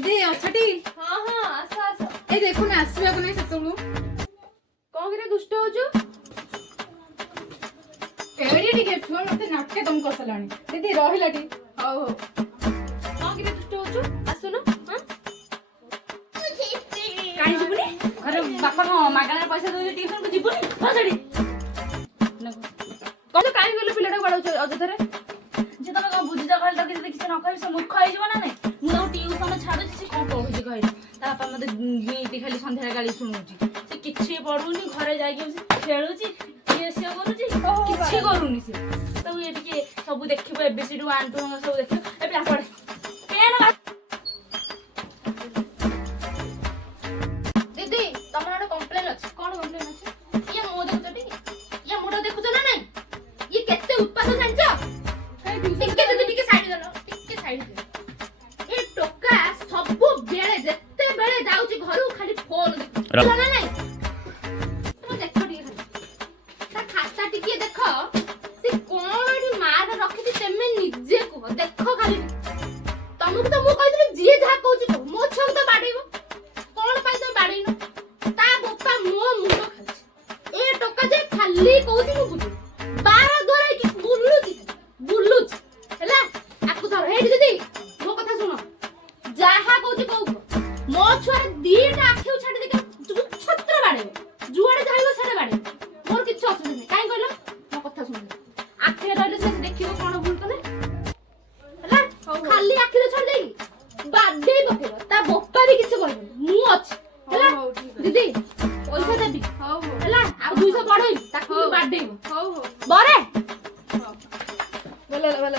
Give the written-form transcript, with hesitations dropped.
दीदी अछटी हाँ हाँ आस आस ए देखो ना आसबा को नहीं सतुळु कौन करे दुष्ट हो जो केड़ी टिके छुआ मते नाटके तुम कसलानी दीदी रहिलाटी हो हो कौन करे दुष्ट हो जो आसुनो हां काई जिबुनी अरे बापा को मागणार पैसा दे ट्यूशन को जीबुनी बसड़ी कौन तो काई गेलो पिलाटा बाडो अजथरे जे तमे को बुझी जा कहल त किछ देखि न कहै से मूर्ख होई जबो ना नै मु तो ट्यूशन छाडु से कोन कहै कहै ता बापा मते गीति खाली संध्या गाली सुनुची से किछि पढुनी घरे जाई के खेलुची ये से करूची किछि करूनी से तो ये टिके सब देखिबो एबीसीडी 1 2 सब देखिबो ए पिला पढे पेन दीदी तमरा कंप्लेन अछि कोन कंप्लेन अछि ये मो देखुछटी ये मोड देखुछ ना नहीं ये केते उत्पाद जानछ टिके दीदी टिके साइड देलो टिके साइड दे ए टोका सब बेले जत्ते बेले जाउची घरु खाली फोन देखुछ ना नहीं तो देखो टिके ता खाता टिके देखो से कोनडी मार रखिति तेमे निजे को देखो खाली तमको तो मु कहथिले जिए जा कहउची तो मो छक तो बाडीबो कोन पाइ तो बाडीनो ता बोपा मो मुंडो खाली ए टोका जे खाली कहउची मु बुझु 12 द्वारा की बुल्लुची हैला आकु धर हे दीदी मो कथा सुनो जाहा कहउची कहउ मो छुआ दीटा आखिउ छाडी देके छत्र बाडे जुआडे जाइबो छाडे बाडे मोर किछ असुविधा नै काई कहलो मो कथा सुनो आखे रहले से देखिबो कोन भूल कले हैला खाली आखिरे छाडी देई बाडे पकेबो ता बोपा भी किछ कहबो मु अछि हैला दीदी पैसा देबी हैला आ 200 बढई ताकू बाडे हो बरे बोले बोले